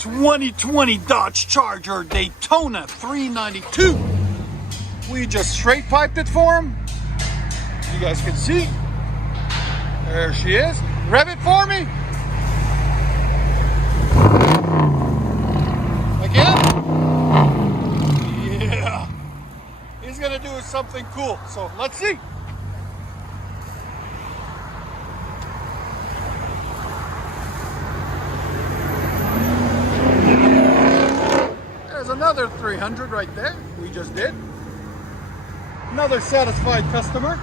2020 Dodge Charger Daytona 392. We just straight piped it for him. You guys can see. There she is. Rev it for me. Again. Yeah. He's gonna do something cool. So let's see. There's another 300 right there. We just did. Another satisfied customer.